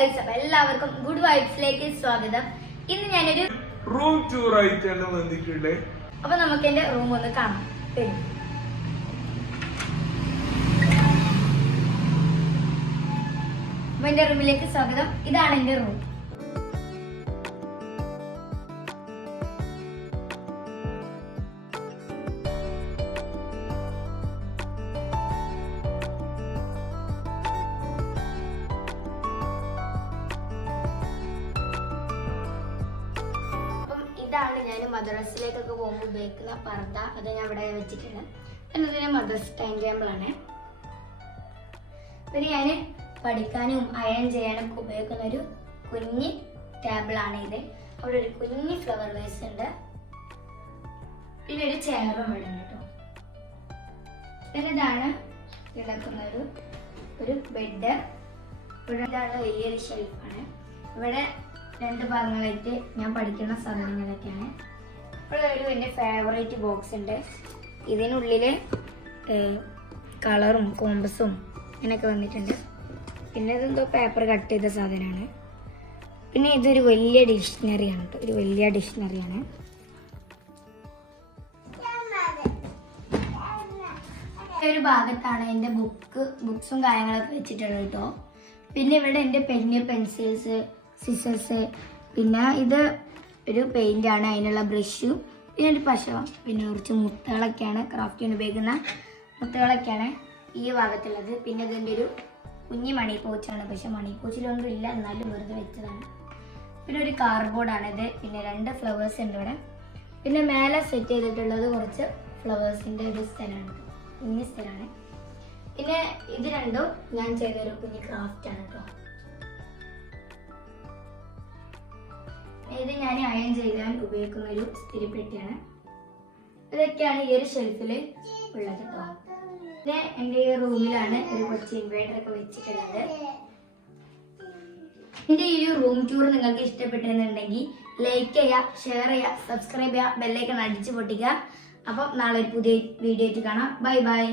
Guys, അപ്പോൾ എല്ലാവർക്കും good വൈബ്സിലേക്ക് സ്വാഗതം. ഇന്ന് ഞാനൊരു റൂം ടൂർ ആയിട്ടാണ് വന്നിട്ടുള്ളത്. അപ്പൊ നമുക്ക് എന്റെ റൂം ഒന്ന് കാണാം. അപ്പൊ എന്റെ റൂമിലേക്ക് സ്വാഗതം. ഇതാണ് എന്റെ റൂം. ഇതാണ് ഞാൻ മദ്രസിലേക്കൊക്കെ പോകുമ്പോൾ ഉപയോഗിക്കുന്ന പർദ്ദ. അത് ഞാൻ ഇവിടെ വെച്ചിട്ടുണ്ട്. എന്നതിന് മദ്രസ് ടൈം ടേബിളാണ്. പിന്നെ ഞാൻ പഠിക്കാനും അയൺ ചെയ്യാനും ഒക്കെ ഉപയോഗിക്കുന്ന ഒരു കുഞ്ഞി ടേബിളാണ് ഇത്. അവിടെ ഒരു കുഞ്ഞി ഫ്ലവർ വേസ് ഉണ്ട്. പിന്നെ ഒരു ചെയറും ഇവിടെ ഉണ്ട് കേട്ടോ. പിന്നെ ഇതാണ് കിടക്കുന്ന ഒരു ബെഡ്. ഇവിടെ ഇതാണ് വലിയൊരു ഷെൽഫാണ്. ഇവിടെ രണ്ട് ഭാഗങ്ങളായിട്ട് ഞാൻ പഠിക്കുന്ന സാധനങ്ങളൊക്കെയാണ്. ഇവിടെ എൻ്റെ ഫേവറേറ്റ് ബോക്സ് ഉണ്ട്. ഇതിനുള്ളിൽ കളറും കോമ്പസും അങ്ങനെയൊക്കെ വന്നിട്ടുണ്ട്. പിന്നെ ഇതെന്തോ പേപ്പർ കട്ട് ചെയ്ത സാധനമാണ്. പിന്നെ ഇതൊരു വലിയ ഡിക്ഷണറിയാണ് കേട്ടോ. ഒരു വലിയ ഡിക്ഷണറിയാണ്. ഒരു ഭാഗത്താണ് എൻ്റെ ബുക്സും കാര്യങ്ങളൊക്കെ വെച്ചിട്ടുള്ളത് കേട്ടോ. പിന്നെ ഇവിടെ എൻ്റെ പെന്ന്, പെൻസിൽസ്, സിസേഴ്സ്, പിന്നെ ഇത് ഒരു പെയിൻ്റാണ്, അതിനുള്ള ബ്രഷും, പിന്നെ ഒരു പശ, പിന്നെ കുറച്ച് മുത്തുകളൊക്കെയാണ് ക്രാഫ്റ്റിന് ഉപയോഗിക്കുന്ന മുത്തുകളൊക്കെയാണ് ഈ ഭാഗത്തുള്ളത്. പിന്നെ ഇതിൻ്റെ ഒരു കുഞ്ഞി മണി പോച്ചാണ്. പക്ഷെ മണി പോച്ചിലൊന്നും ഇല്ല, എന്നാലും വെറുതെ വെച്ചതാണ്. പിന്നെ ഒരു കാർഡ്ബോർഡാണിത്. പിന്നെ രണ്ട് ഫ്ലവേഴ്സ് ഉണ്ട് ഇവിടെ. പിന്നെ മേലെ സെറ്റ് ചെയ്തിട്ടുള്ളത് കുറച്ച് ഫ്ലവേഴ്സിൻ്റെ ഒരു സ്ഥലമാണ്, കുഞ്ഞി സ്ഥലമാണ്. പിന്നെ ഇത് രണ്ടും ഞാൻ ചെയ്തൊരു കുഞ്ഞി ക്രാഫ്റ്റാണ് കേട്ടോ. ഇത് ഞാൻ അയൺ ചെയ്യാൻ ഉപയോഗിക്കുന്ന ഒരു സ്ഥിരപ്പെട്ടിയാണ്. ഇതൊക്കെയാണ് ഈ ഒരു ഷെൽഫിൽ ഉള്ളത് കേട്ടോ. പിന്നെ എൻ്റെ ഈ റൂമിലാണ് ഒരു കൊച്ചു ഇൻവേർട്ടറൊക്കെ വെച്ചിട്ടുള്ളത്. എൻ്റെ ഈ ഒരു റൂം ടൂർ നിങ്ങൾക്ക് ഇഷ്ടപ്പെട്ടിരുന്നുണ്ടെങ്കിൽ ലൈക്ക് ചെയ്യുക, ഷെയർ ചെയ്യുക, സബ്സ്ക്രൈബ് ചെയ്യുക, ബെല്ലൈക്കൺ അടിച്ചു പൊട്ടിക്കുക. അപ്പം നാളെ ഒരു പുതിയ വീഡിയോ ആയിട്ട് കാണാം. Bye bye.